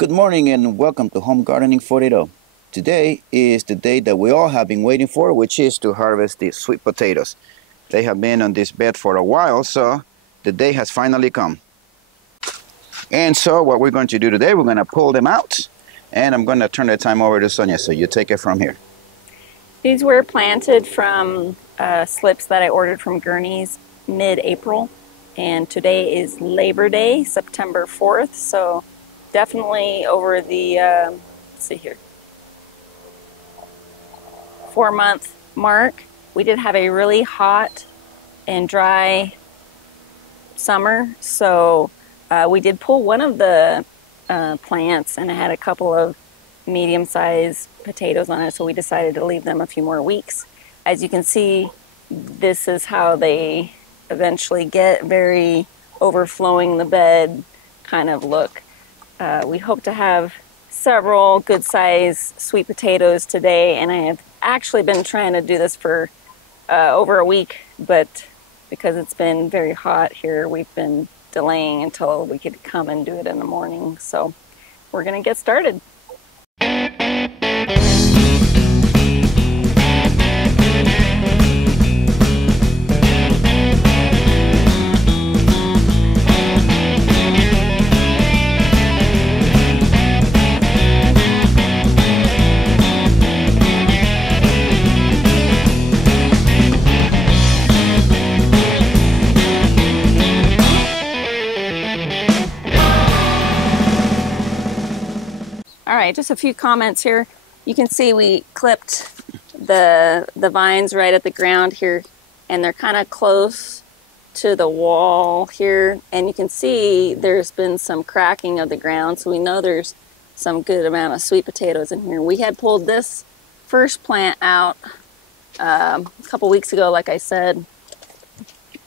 Good morning and welcome to Home Gardening 40. Today is the day that we all have been waiting for, which is to harvest the sweet potatoes. They have been on this bed for a while, so the day has finally come. And so what we're going to do today, we're going to pull them out, and I'm going to turn the time over to Sonia, so you take it from here. These were planted from slips that I ordered from Gurney's mid-April, and today is Labor Day, September 4th, so definitely over the, let's see here, 4-month mark. We did have a really hot and dry summer, so we did pull one of the plants, and it had a couple of medium-sized potatoes on it, so we decided to leave them a few more weeks. As you can see, this is how they eventually get, very overflowing the bed kind of look. We hope to have several good-sized sweet potatoes today, and I have actually been trying to do this for over a week, but because it's been very hot here, we've been delaying until we could come and do it in the morning. So we're going to get started. All right, just a few comments here. You can see we clipped the vines right at the ground here, and they're kind of close to the wall here. And you can see there's been some cracking of the ground, so we know there's some good amount of sweet potatoes in here. We had pulled this first plant out a couple weeks ago, like I said,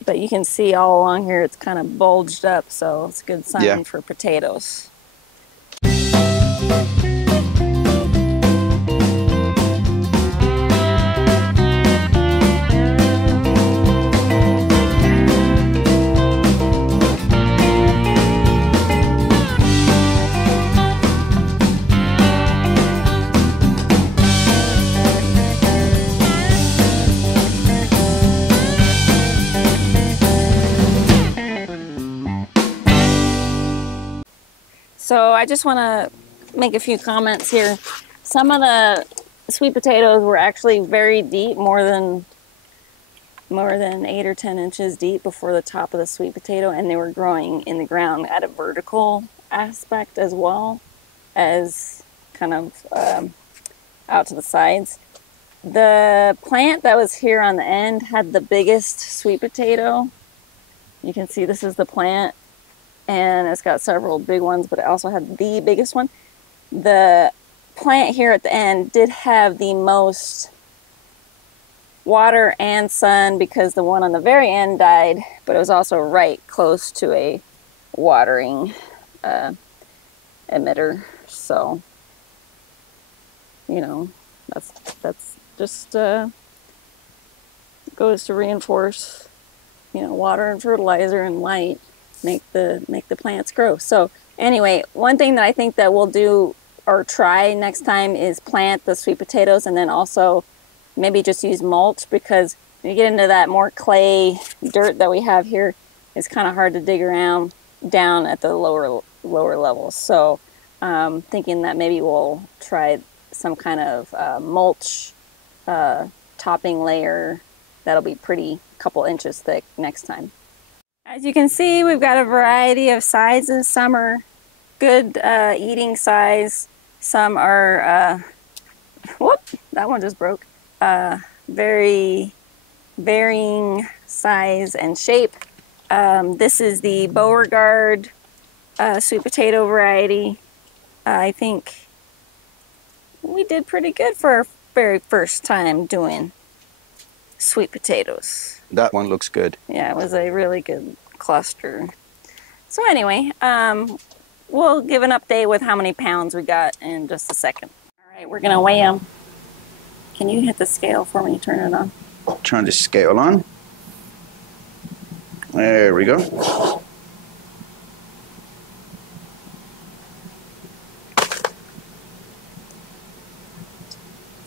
but you can see all along here it's kind of bulged up, so it's a good sign for potatoes. So I just want to make a few comments here. Some of the sweet potatoes were actually very deep, more than 8 or 10 inches deep before the top of the sweet potato, and they were growing in the ground at a vertical aspect as well as kind of out to the sides. The plant that was here on the end had the biggest sweet potato. You can see this is the plant, and it's got several big ones, but it also had the biggest one. The plant here at the end did have the most water and sun because the one on the very end died, but it was also right close to a watering emitter. So, you know, that's just goes to reinforce, you know, water and fertilizer and light make the plants grow. So anyway, one thing that I think that we'll do or try next time is plant the sweet potatoes, and then also maybe just use mulch, because when you get into that more clay dirt that we have here, it's kind of hard to dig around down at the lower levels. So thinking that maybe we'll try some kind of mulch topping layer that'll be pretty couple inches thick next time. As you can see, we've got a variety of sizes. Some are good eating size. Some are, whoop, that one just broke. Very varying size and shape. This is the Beauregard sweet potato variety. I think we did pretty good for our very first time doing sweet potatoes. That one looks good. Yeah, it was a really good cluster. So anyway, we'll give an update with how many pounds we got in just a second. All right, we're gonna weigh them. Can you hit the scale for me? Turn it on. Turn the scale on. There we go.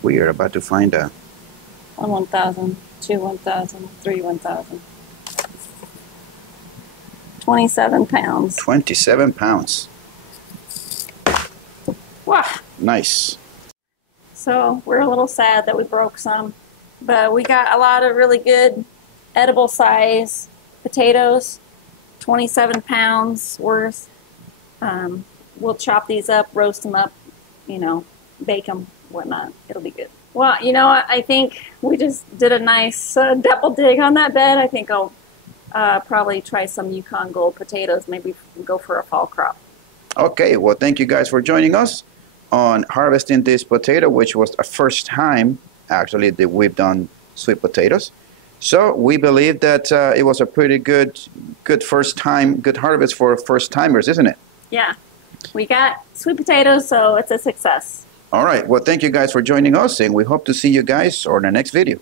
We are about to find out. 1 1,000, 2 1,000, 3 1,000. 27 pounds. 27 pounds. Wow. Nice. So we're a little sad that we broke some, but we got a lot of really good edible size potatoes, 27 pounds worth. We'll chop these up, roast them up, you know, bake them, whatnot. It'll be good. Well, you know what? I think we just did a nice double dig on that bed. I think I'll probably try some Yukon Gold potatoes, maybe go for a fall crop. Okay, well, thank you guys for joining us on harvesting this potato, which was a first time, actually, that we've done sweet potatoes. So we believe that it was a pretty good first time, good harvest for first timers, isn't it? Yeah, we got sweet potatoes, so it's a success. All right, well, thank you guys for joining us, and we hope to see you guys on the next video.